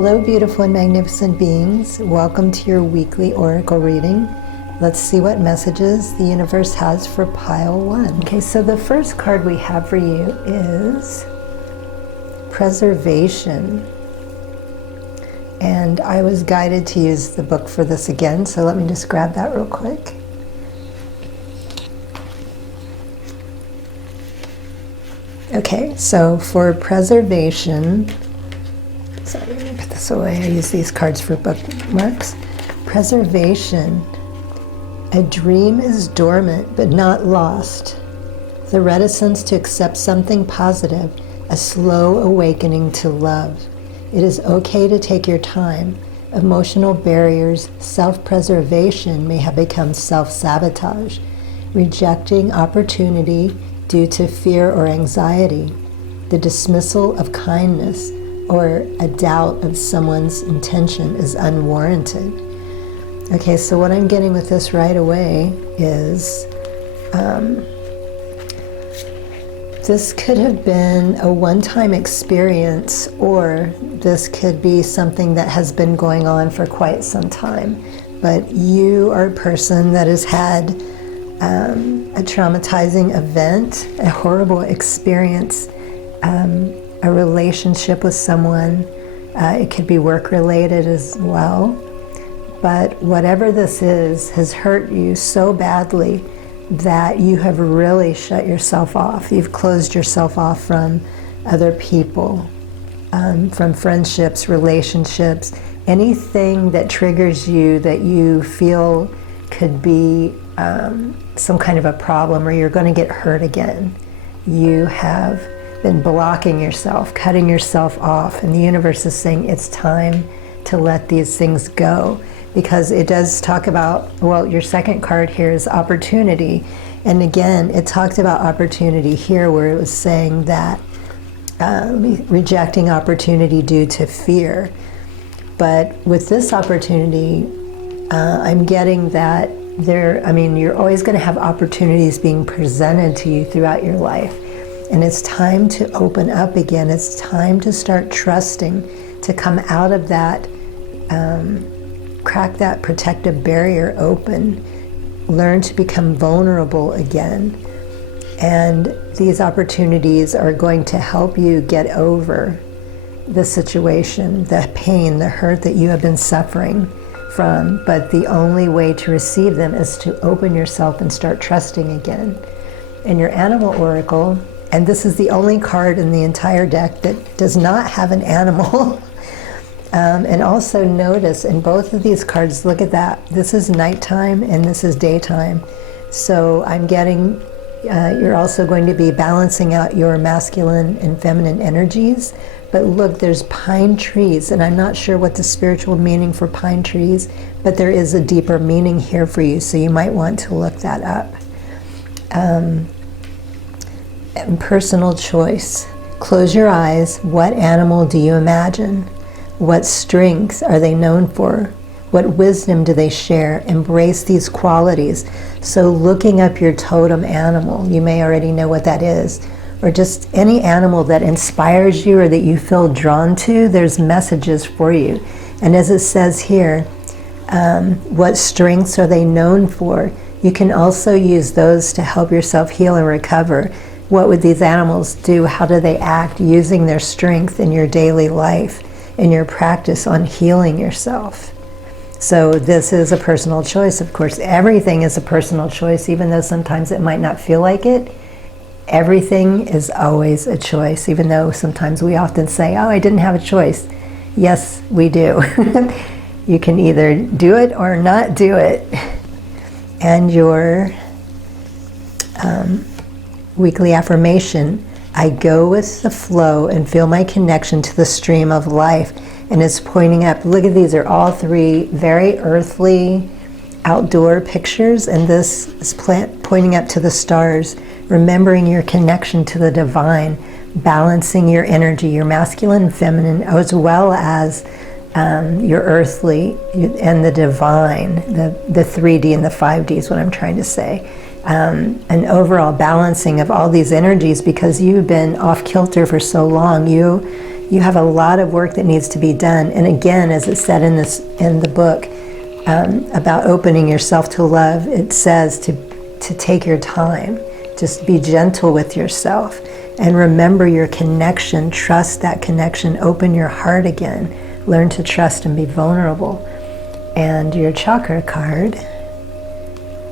Hello, beautiful and magnificent beings. Welcome to your weekly oracle reading. Let's see what messages the universe has for pile 1. Okay, so the first card we have for you is preservation. And I was guided to use the book for this again, so let me just grab that real quick. Okay, so for preservation, sorry, let me put this away. I use these cards for bookmarks. Preservation. A dream is dormant but not lost. The reticence to accept something positive, a slow awakening to love. It is okay to take your time. Emotional barriers, self-preservation may have become self-sabotage, rejecting opportunity due to fear or anxiety, the dismissal of kindness, or a doubt of someone's intention is unwarranted. Okay, so what I'm getting with this right away is this could have been a one-time experience, or this could be something that has been going on for quite some time. But you are a person that has had a traumatizing event, a horrible experience, a relationship with someone. It could be work-related as well. But whatever this is has hurt you so badly that you have really shut yourself off. You've closed yourself off from other people, from friendships, relationships, anything that triggers you that you feel could be some kind of a problem, or you're going to get hurt again. You have been blocking yourself, cutting yourself off, and the universe is saying it's time to let these things go. Because it does talk about, well, your second card here is opportunity. And again, it talked about opportunity here where it was saying that rejecting opportunity due to fear. But with this opportunity, I'm getting that you're always going to have opportunities being presented to you throughout your life. And it's time to open up again. It's time to start trusting, to come out of that, crack that protective barrier open, learn to become vulnerable again. And these opportunities are going to help you get over the situation, the pain, the hurt that you have been suffering from. But the only way to receive them is to open yourself and start trusting again. And your animal oracle, and this is the only card in the entire deck that does not have an animal. And also notice in both of these cards, look at that. This is nighttime and this is daytime. So I'm getting, you're also going to be balancing out your masculine and feminine energies. But look, there's pine trees, and I'm not sure what the spiritual meaning for pine trees, but there is a deeper meaning here for you, so you might want to look that up. And personal choice. Close your eyes. What animal do you imagine? What strengths are they known for? What wisdom do they share? Embrace these qualities. So looking up your totem animal, you may already know what that is, or just any animal that inspires you or that you feel drawn to, there's messages for you. And as it says here, what strengths are they known for? You can also use those to help yourself heal and recover. What would these animals do? How do they act using their strength in your daily life, in your practice on healing yourself? So this is a personal choice. Of course, everything is a personal choice, even though sometimes it might not feel like it. Everything is always a choice, even though sometimes we often say, oh, I didn't have a choice. Yes, we do. You can either do it or not do it. And your weekly affirmation, I go with the flow and feel my connection to the stream of life. And it's pointing up, look at these are all three very earthly outdoor pictures, and this is pointing up to the stars, remembering your connection to the divine, balancing your energy, your masculine and feminine, as well as your earthly and the divine, the 3D and the 5D is what I'm trying to say. An overall balancing of all these energies, because you've been off kilter for so long. you have a lot of work that needs to be done. And again, as it said in the book about opening yourself to love, it says to take your time, just be gentle with yourself, and remember your connection, trust that connection, open your heart again, learn to trust and be vulnerable. And your chakra card,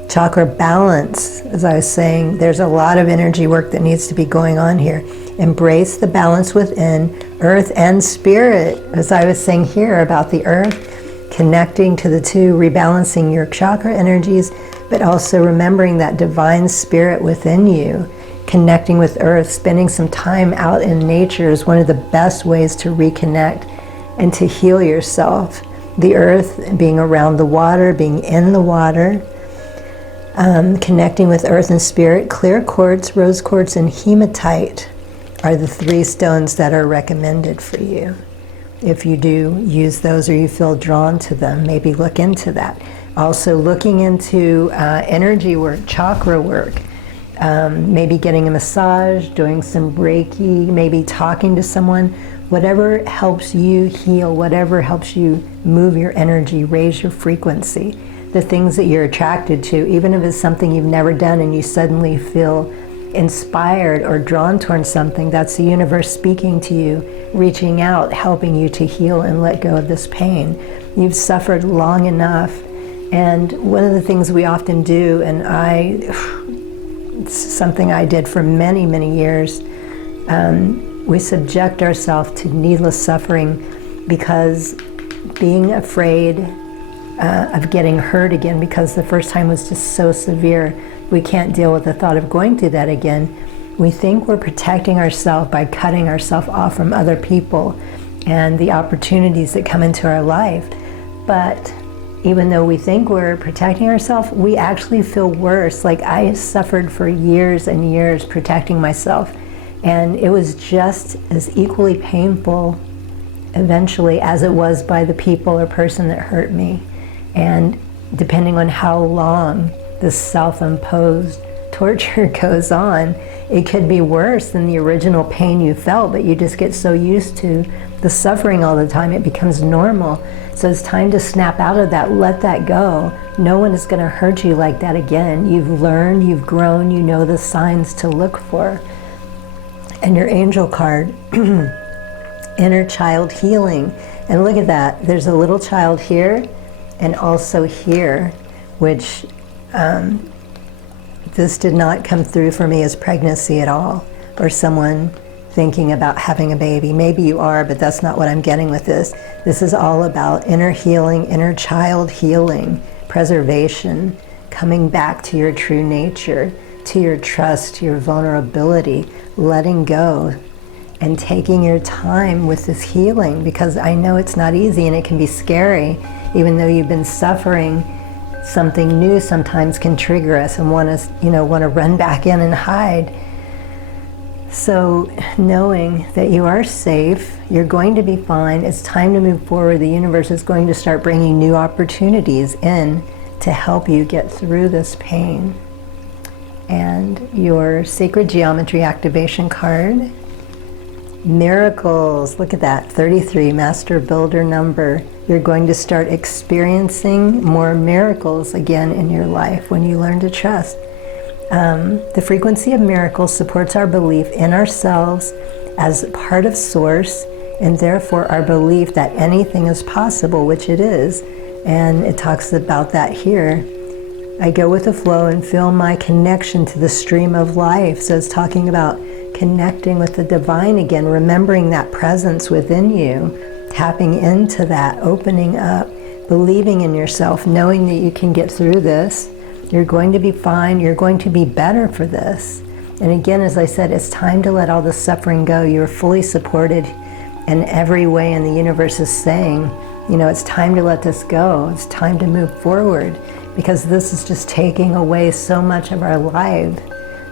chakra balance, as I was saying, there's a lot of energy work that needs to be going on here. Embrace the balance within earth and spirit, as I was saying here about the earth, connecting to the two, rebalancing your chakra energies, but also remembering that divine spirit within you, connecting with earth, spending some time out in nature is one of the best ways to reconnect and to heal yourself. The earth, being around the water, being in the water, connecting with earth and spirit. Clear quartz, rose quartz, and hematite are the 3 stones that are recommended for you. If you do use those or you feel drawn to them, maybe look into that. Also looking into energy work, chakra work, maybe getting a massage, doing some reiki, maybe talking to someone, whatever helps you heal, whatever helps you move your energy, raise your frequency, the things that you're attracted to, even if it's something you've never done and you suddenly feel inspired or drawn towards something, that's the universe speaking to you, reaching out, helping you to heal and let go of this pain. You've suffered long enough. And one of the things we often do, and it's something I did for many, many years, we subject ourselves to needless suffering because being afraid of getting hurt again, because the first time was just so severe, we can't deal with the thought of going through that again. We think we're protecting ourselves by cutting ourselves off from other people and the opportunities that come into our life. But even though we think we're protecting ourselves, we actually feel worse. Like I suffered for years and years protecting myself, and it was just as equally painful eventually as it was by the people or person that hurt me. And depending on how long this self-imposed torture goes on, it could be worse than the original pain you felt, but you just get so used to the suffering all the time, it becomes normal. So it's time to snap out of that, let that go. No one is going to hurt you like that again. You've learned, you've grown, you know the signs to look for. And your angel card, inner child healing. And look at that, there's a little child here and also here, which this did not come through for me as pregnancy at all, or someone thinking about having a baby. Maybe you are, but that's not what I'm getting with this. This is all about inner healing, inner child healing, preservation, coming back to your true nature, to your trust, your vulnerability, letting go, and taking your time with this healing, because I know it's not easy and it can be scary. Even though you've been suffering, something new sometimes can trigger us and want to run back in and hide. So knowing that you are safe, you're going to be fine, it's time to move forward. The universe is going to start bringing new opportunities in to help you get through this pain. And your sacred geometry activation card, miracles, look at that, 33, master builder number. You're going to start experiencing more miracles again in your life when you learn to trust. The frequency of miracles supports our belief in ourselves as part of Source, and therefore our belief that anything is possible, which it is. And it talks about that here. I go with the flow and feel my connection to the stream of life. So it's talking about connecting with the divine again, remembering that presence within you, tapping into that, opening up, believing in yourself, knowing that you can get through this. You're going to be fine. You're going to be better for this. And again, as I said, it's time to let all the suffering go. You're fully supported in every way, and the universe is saying, it's time to let this go. It's time to move forward, because this is just taking away so much of our life.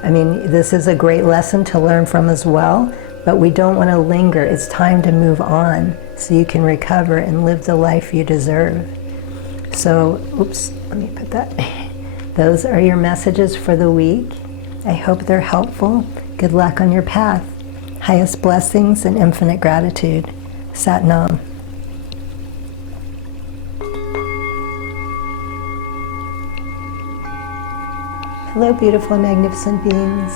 I mean, this is a great lesson to learn from as well, but we don't want to linger. It's time to move on so you can recover and live the life you deserve. So, let me put that. Those are your messages for the week. I hope they're helpful. Good luck on your path. Highest blessings and infinite gratitude. Sat Nam. Hello, beautiful and magnificent beings.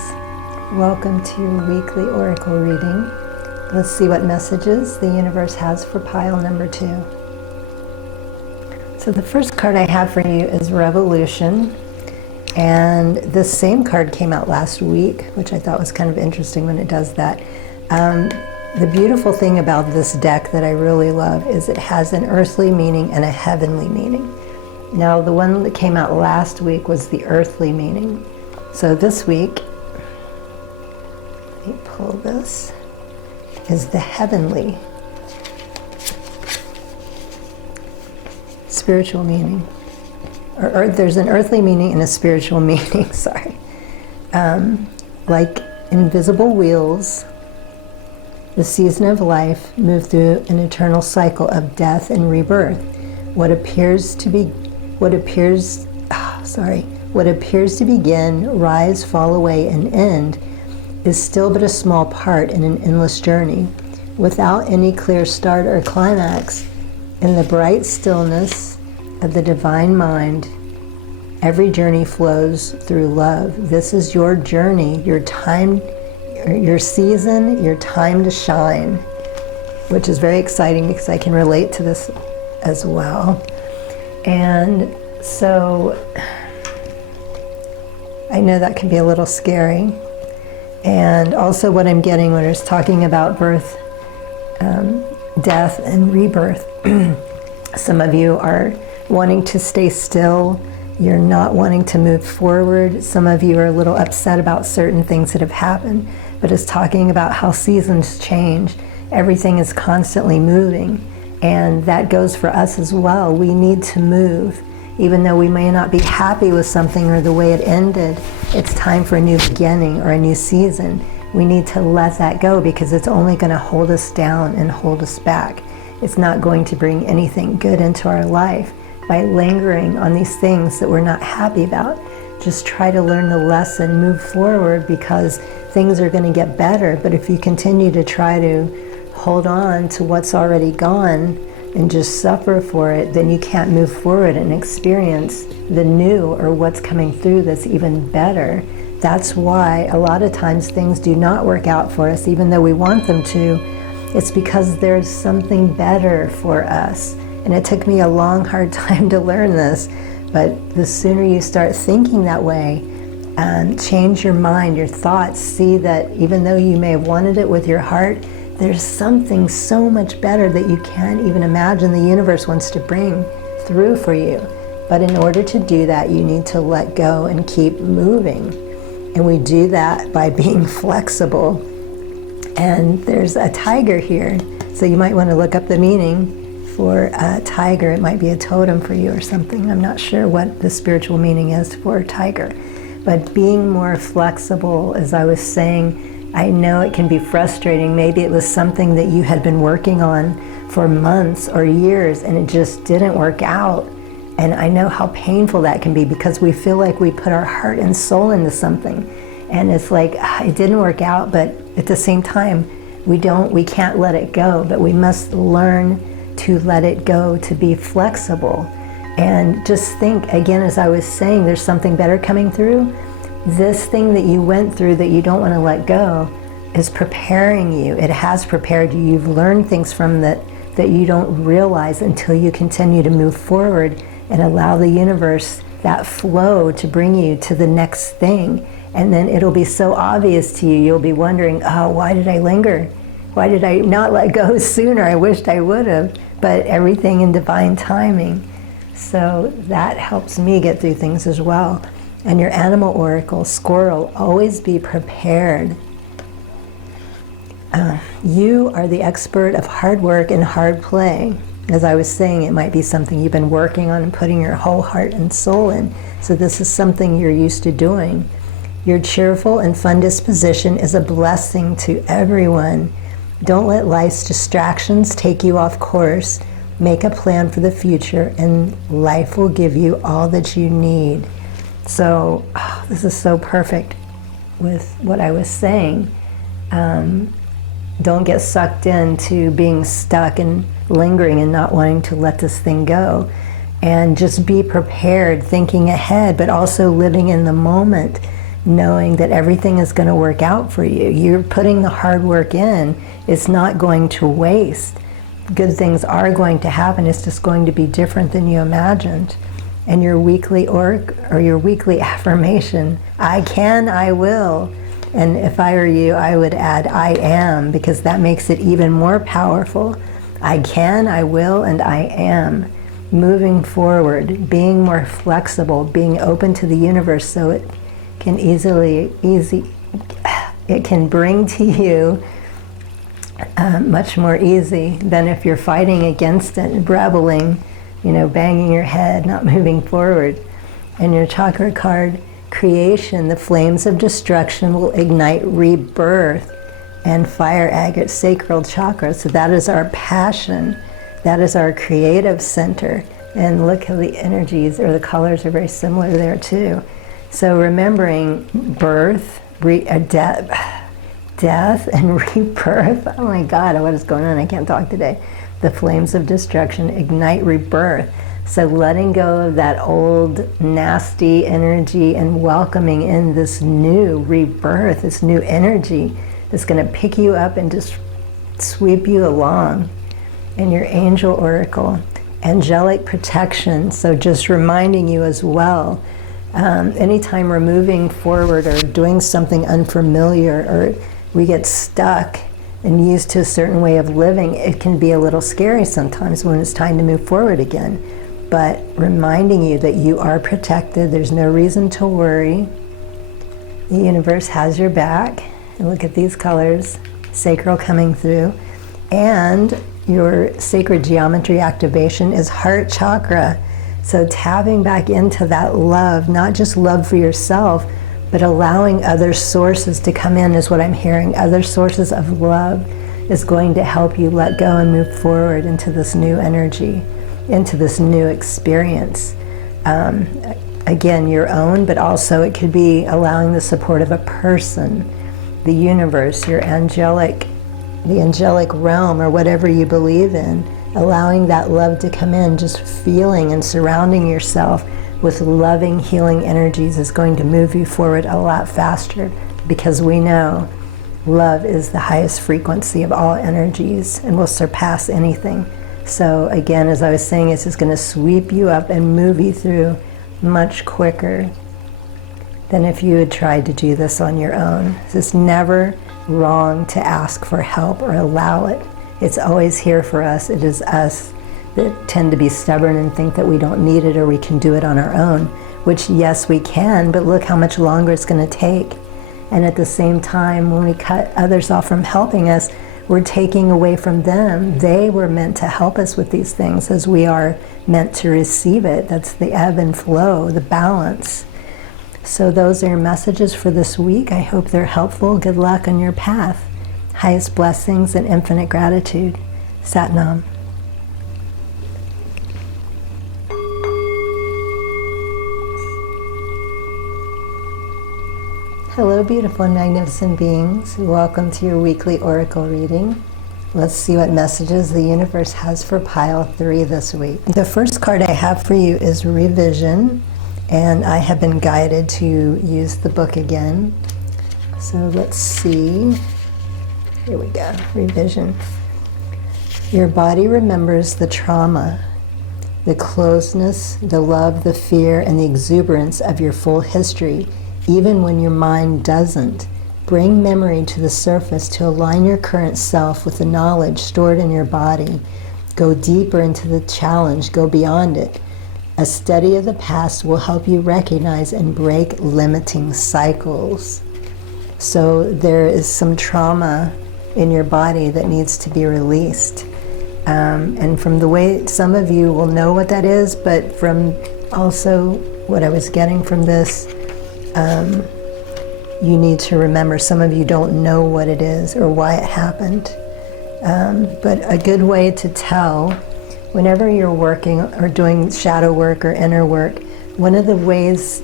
Welcome to your weekly oracle reading. Let's see what messages the universe has for pile number 2. So the first card I have for you is Revolution. And this same card came out last week, which I thought was kind of interesting when it does that. The beautiful thing about this deck that I really love is it has an earthly meaning and a heavenly meaning. Now, the one that came out last week was the earthly meaning. So this week, let me pull this, is the heavenly spiritual meaning. Or there's an earthly meaning and a spiritual meaning, sorry. Like invisible wheels, the season of life move through an eternal cycle of death and rebirth. What appears to begin, rise, fall away, and end is still but a small part in an endless journey, without any clear start or climax. In the bright stillness of the divine mind, every journey flows through love. This is your journey, your time, your season, your time to shine, which is very exciting because I can relate to this as well. And so I know that can be a little scary. And also what I'm getting when it's talking about birth, death, and rebirth, some of you are wanting to stay still. You're not wanting to move forward. Some of you are a little upset about certain things that have happened, but it's talking about how seasons change. Everything is constantly moving, and that goes for us as well. We need to move. Even though we may not be happy with something or the way it ended, it's time for a new beginning or a new season. We need to let that go because it's only going to hold us down and hold us back. It's not going to bring anything good into our life by lingering on these things that we're not happy about. Just try to learn the lesson, move forward, because things are going to get better. But if you continue to try to hold on to what's already gone and just suffer for it, then you can't move forward and experience the new or what's coming through that's even better. That's why a lot of times things do not work out for us, even though we want them to. It's because there's something better for us. And it took me a long, hard time to learn this, but the sooner you start thinking that way, change your mind, your thoughts, see that even though you may have wanted it with your heart, there's something so much better that you can't even imagine the universe wants to bring through for you. But in order to do that, you need to let go and keep moving. And we do that by being flexible. And there's a tiger here, so you might want to look up the meaning for a tiger. It might be a totem for you or something. I'm not sure what the spiritual meaning is for a tiger. But being more flexible, as I was saying, I know it can be frustrating. Maybe it was something that you had been working on for months or years and it just didn't work out. And I know how painful that can be because we feel like we put our heart and soul into something. And it's like, it didn't work out, but at the same time, we can't let it go, but we must learn to let it go, to be flexible. And just think, again, as I was saying, there's something better coming through. This thing that you went through that you don't want to let go is preparing you. It has prepared you. You've learned things from that you don't realize until you continue to move forward and allow the universe, that flow, to bring you to the next thing. And then it'll be so obvious to you. You'll be wondering, oh, why did I linger? Why did I not let go sooner? I wished I would have. But everything in divine timing. So that helps me get through things as well. And your animal oracle, squirrel, always be prepared. You are the expert of hard work and hard play. As I was saying, it might be something you've been working on and putting your whole heart and soul in. So this is something you're used to doing. Your cheerful and fun disposition is a blessing to everyone. Don't let life's distractions take you off course. Make a plan for the future and life will give you all that you need. So this is so perfect with what I was saying. don't get sucked into being stuck and lingering and not wanting to let this thing go. And just be prepared, thinking ahead, but also living in the moment, knowing that everything is going to work out for you. You're putting the hard work in. It's not going to waste. Good things are going to happen. It's just going to be different than you imagined. And your weekly or your weekly affirmation, I can, I will. And if I were you, I would add I am, because that makes it even more powerful. I can, I will, and I am. Moving forward, being more flexible, being open to the universe so it can it can bring to you much more easy than if you're fighting against it, rebelling, banging your head, not moving forward. And your chakra card, creation, the flames of destruction will ignite rebirth and fire agate sacral chakra. So that is our passion. That is our creative center. And look how the energies or the colors are very similar there too. So remembering birth, death and rebirth. Oh my God, what is going on? I can't talk today. The flames of destruction ignite rebirth. So letting go of that old nasty energy and welcoming in this new rebirth, this new energy that's going to pick you up and just sweep you along. And your angel oracle, angelic protection. So just reminding you as well, anytime we're moving forward or doing something unfamiliar, or we get stuck and used to a certain way of living, it can be a little scary sometimes when it's time to move forward again. But reminding you that you are protected, there's no reason to worry. The universe has your back. And look at these colors, sacral coming through. And your sacred geometry activation is heart chakra. So tapping back into that love, not just love for yourself, but allowing other sources to come in is what I'm hearing. Other sources of love is going to help you let go and move forward into this new energy, into this new experience. Again, your own, but also it could be allowing the support of a person, the universe, your the angelic realm, or whatever you believe in, allowing that love to come in, just feeling and surrounding yourself with loving, healing energies is going to move you forward a lot faster, because we know love is the highest frequency of all energies and will surpass anything. So again, as I was saying, it's just going to sweep you up and move you through much quicker than if you had tried to do this on your own. It's never wrong to ask for help or allow it. It's always here for us. It is us that tend to be stubborn and think that we don't need it or we can do it on our own, which yes, we can, but look how much longer it's going to take. And at the same time, when we cut others off from helping us, we're taking away from them. They were meant to help us with these things as we are meant to receive it. That's the ebb and flow, the balance. So those are your messages for this week. I hope they're helpful. Good luck on your path. Highest blessings and infinite gratitude. Sat Nam. Hello, beautiful and magnificent beings. Welcome to your weekly oracle reading. Let's see what messages the universe has for pile 3 this week. The first card I have for you is Revision, and I have been guided to use the book again. So let's see. Here we go. Revision. Your body remembers the trauma, the closeness, the love, the fear, and the exuberance of your full history, even when your mind doesn't. Bring memory to the surface to align your current self with the knowledge stored in your body. Go deeper into the challenge, go beyond it. A study of the past will help you recognize and break limiting cycles. So there is some trauma in your body that needs to be released. And from the way some of you will know what that is, but from also what I was getting from this, you need to remember, some of you don't know what it is or why it happened. But a good way to tell, whenever you're working or doing shadow work or inner work, one of the ways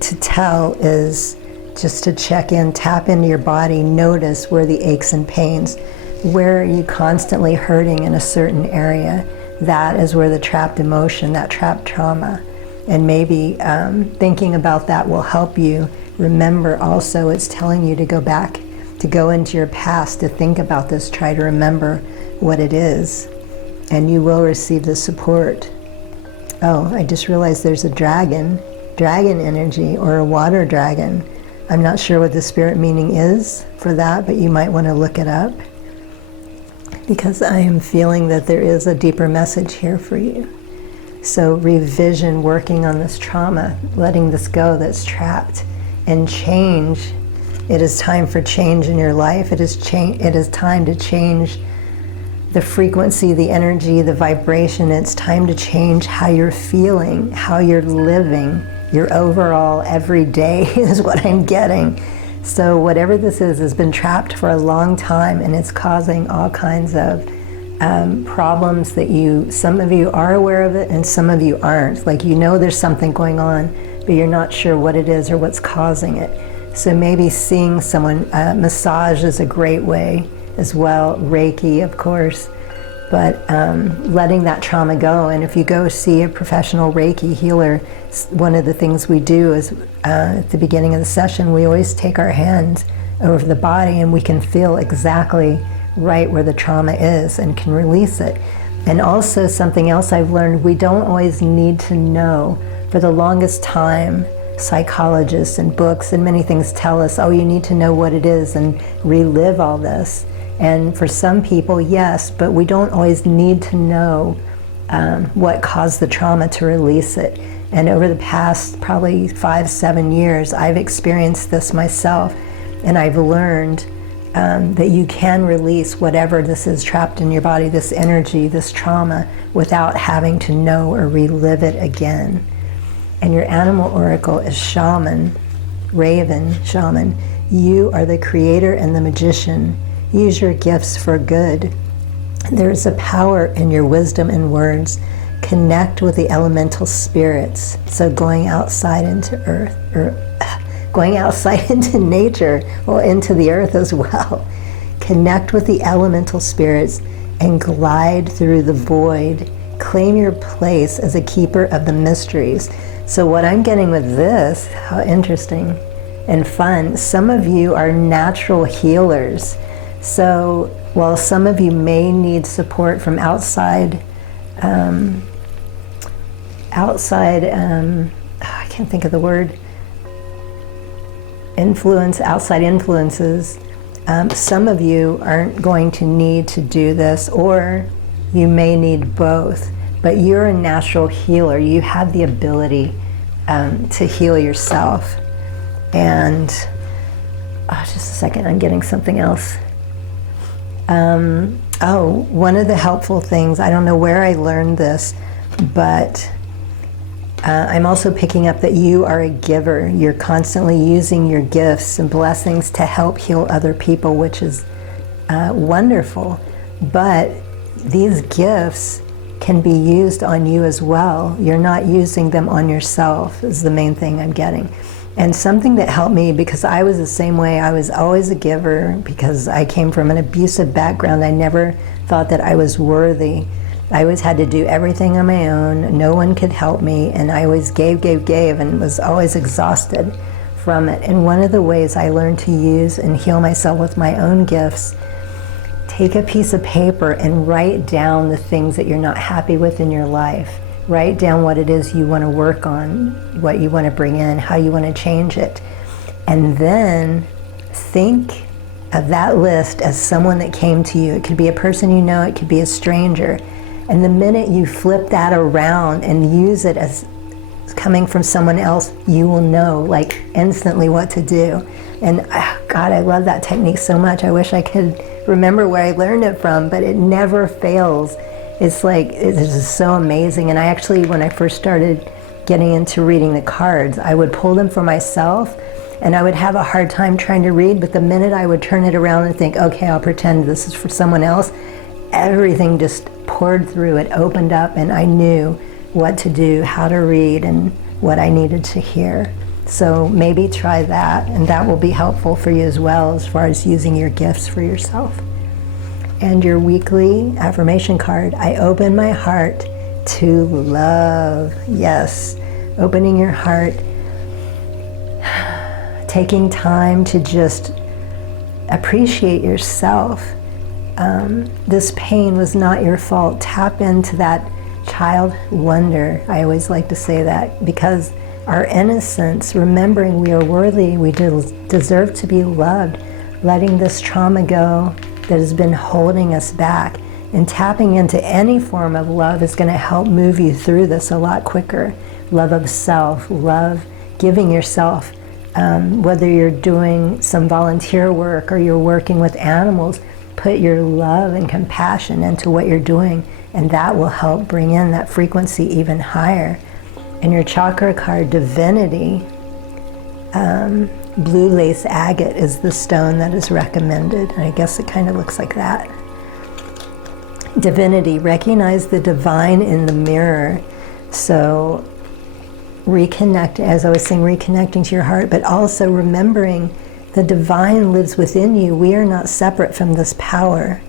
to tell is just to check in, tap into your body, notice where the aches and pains. where are you constantly hurting in a certain area? That is where the trapped emotion, that trapped trauma, and maybe thinking about that will help you remember. Also, it's telling you to go back, to go into your past, to think about this, try to remember what it is, and you will receive the support. Oh, I just realized there's a dragon energy, or a water dragon. I'm not sure what the spirit meaning is for that, but you might want to look it up, because I am feeling that there is a deeper message here for you. So revision, working on this trauma, letting this go that's trapped, and change. It is time for change in your life. It is time to change the frequency, the energy, the vibration. It's time to change how you're feeling, how you're living, your overall everyday is what I'm getting. So whatever this is has been trapped for a long time, and it's causing all kinds of problems that some of you are aware of it and some of you aren't. Like, you know there's something going on, but you're not sure what it is or what's causing it. So maybe seeing someone, massage is a great way as well, Reiki of course, but letting that trauma go. And if you go see a professional Reiki healer, one of the things we do is at the beginning of the session, we always take our hands over the body, and we can feel exactly right where the trauma is and can release it. And also something else I've learned, we don't always need to know. For the longest time, psychologists and books and many things tell us, oh, you need to know what it is and relive all this. And for some people, yes, but we don't always need to know what caused the trauma to release it. And over the past probably 5-7 years, I've experienced this myself, and I've learned that you can release whatever this is trapped in your body, this energy, this trauma, without having to know or relive it again. And your animal oracle is shaman, raven, shaman. You are the creator and the magician. Use your gifts for good. There is a power in your wisdom and words. Connect with the elemental spirits. So going outside into earth, or going outside into nature, well, into the earth as well. Connect with the elemental spirits and glide through the void. Claim your place as a keeper of the mysteries. So what I'm getting with this, how interesting and fun, some of you are natural healers. So while some of you may need support from outside, I can't think of the word, outside influences, some of you aren't going to need to do this, or you may need both. But you're a natural healer. You have the ability to heal yourself. And just a second, I'm getting something else. One of the helpful things, I don't know where I learned this, but I'm also picking up that you are a giver. You're constantly using your gifts and blessings to help heal other people, which is wonderful. But these gifts can be used on you as well. You're not using them on yourself, is the main thing I'm getting. And something that helped me, because I was the same way, I was always a giver because I came from an abusive background. I never thought that I was worthy. I always had to do everything on my own. No one could help me, and I always gave, and was always exhausted from it. And one of the ways I learned to use and heal myself with my own gifts, take a piece of paper and write down the things that you're not happy with in your life. Write down what it is you want to work on, what you want to bring in, how you want to change it. And then think of that list as someone that came to you. It could be a person you know, it could be a stranger. And the minute you flip that around and use it as coming from someone else, you will know like instantly what to do. And God, I love that technique so much. I wish I could remember where I learned it from, but it never fails. It's like, it's just so amazing. And I actually, when I first started getting into reading the cards, I would pull them for myself, and I would have a hard time trying to read, but the minute I would turn it around and think, okay, I'll pretend this is for someone else, everything just poured through. It opened up, and I knew what to do, how to read, and what I needed to hear. So maybe try that, and that will be helpful for you as well, as far as using your gifts for yourself. And your weekly affirmation card, I open my heart to love. Yes, opening your heart, taking time to just appreciate yourself. This pain was not your fault. Tap into that child wonder. I always like to say that, because our innocence, remembering we are worthy, we deserve to be loved, letting this trauma go that has been holding us back, and tapping into any form of love is going to help move you through this a lot quicker. Love of self, love, giving yourself, whether you're doing some volunteer work or you're working with animals, put your love and compassion into what you're doing, and that will help bring in that frequency even higher. And your chakra card, divinity, blue lace agate is the stone that is recommended. And I guess it kind of looks like that. Divinity, recognize the divine in the mirror. So reconnect, as I was saying, reconnecting to your heart, but also remembering the divine lives within you. We are not separate from this power.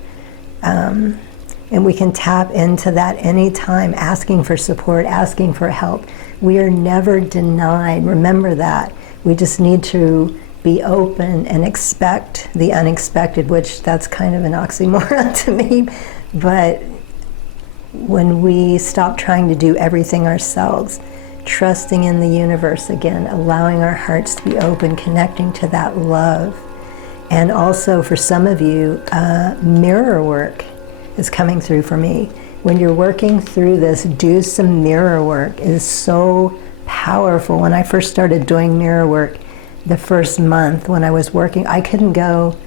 And we can tap into that anytime, asking for support, asking for help. We are never denied. Remember that. We just need to be open and expect the unexpected, which that's kind of an oxymoron to me. But when we stop trying to do everything ourselves, trusting in the universe again, allowing our hearts to be open, connecting to that love. And also for some of you, mirror work is coming through for me. When you're working through this, do some mirror work. It is so powerful. When I first started doing mirror work, the first month when I was working, I couldn't go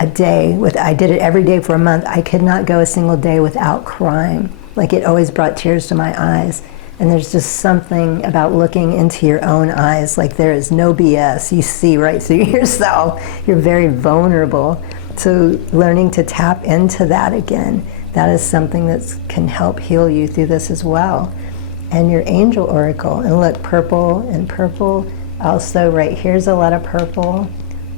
a day I did it every day for a month. I could not go a single day without crying. Like, it always brought tears to my eyes. And there's just something about looking into your own eyes, like there is no BS. You see right through yourself. You're very vulnerable. So learning to tap into that again, that is something that can help heal you through this as well. And your angel oracle, and look, purple and purple. Also right here's a lot of purple.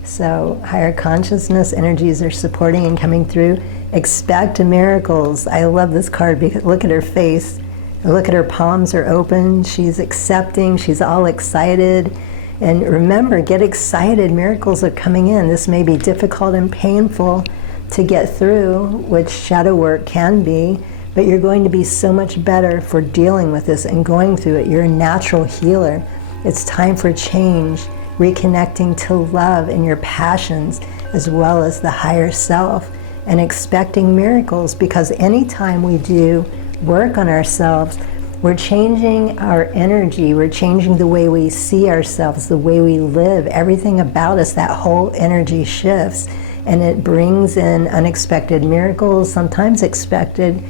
So higher consciousness energies are supporting and coming through. Expect miracles. I love this card because look at her face. Look at her palms are open. She's accepting. She's all excited. And remember, get excited. Miracles are coming in. This may be difficult and painful to get through, which shadow work can be, but you're going to be so much better for dealing with this and going through it. You're a natural healer. It's time for change, reconnecting to love and your passions, as well as the higher self, and expecting miracles, because anytime we do work on ourselves, we're changing our energy, we're changing the way we see ourselves, the way we live, everything about us, that whole energy shifts, and it brings in unexpected miracles, sometimes expected,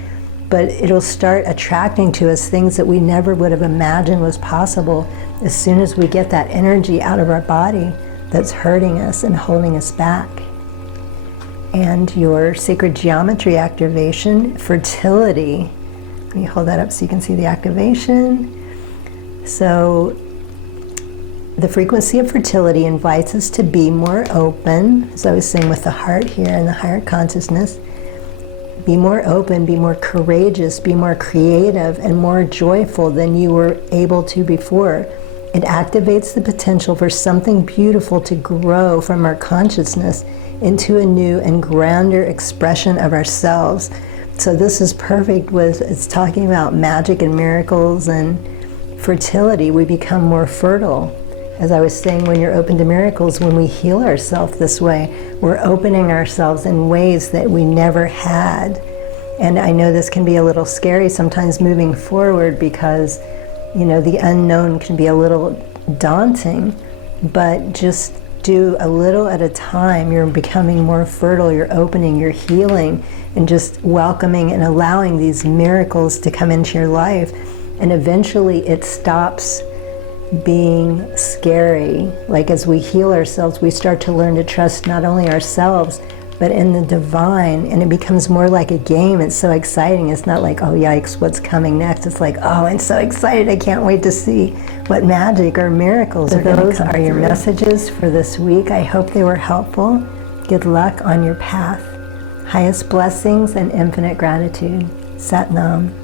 but it'll start attracting to us things that we never would have imagined was possible as soon as we get that energy out of our body that's hurting us and holding us back. And your sacred geometry activation, fertility. Let me hold that up so you can see the activation. So the frequency of fertility invites us to be more open. As I was saying with the heart here and the higher consciousness, be more open, be more courageous, be more creative and more joyful than you were able to before. It activates the potential for something beautiful to grow from our consciousness into a new and grander expression of ourselves. So this is perfect with, it's talking about magic and miracles and fertility. We become more fertile. As I was saying, when you're open to miracles, when we heal ourselves this way, we're opening ourselves in ways that we never had. And I know this can be a little scary sometimes moving forward because, you know, the unknown can be a little daunting, but just do a little at a time. You're becoming more fertile, you're opening, you're healing, and just welcoming and allowing these miracles to come into your life. And eventually it stops being scary. Like as we heal ourselves, we start to learn to trust not only ourselves, but in the divine, and it becomes more like a game. It's so exciting. It's not like, oh yikes, what's coming next? It's like, oh, I'm so excited. I can't wait to see what magic or miracles are going to come. Those are your messages for this week. I hope they were helpful. Good luck on your path. Highest blessings and infinite gratitude. Sat Nam.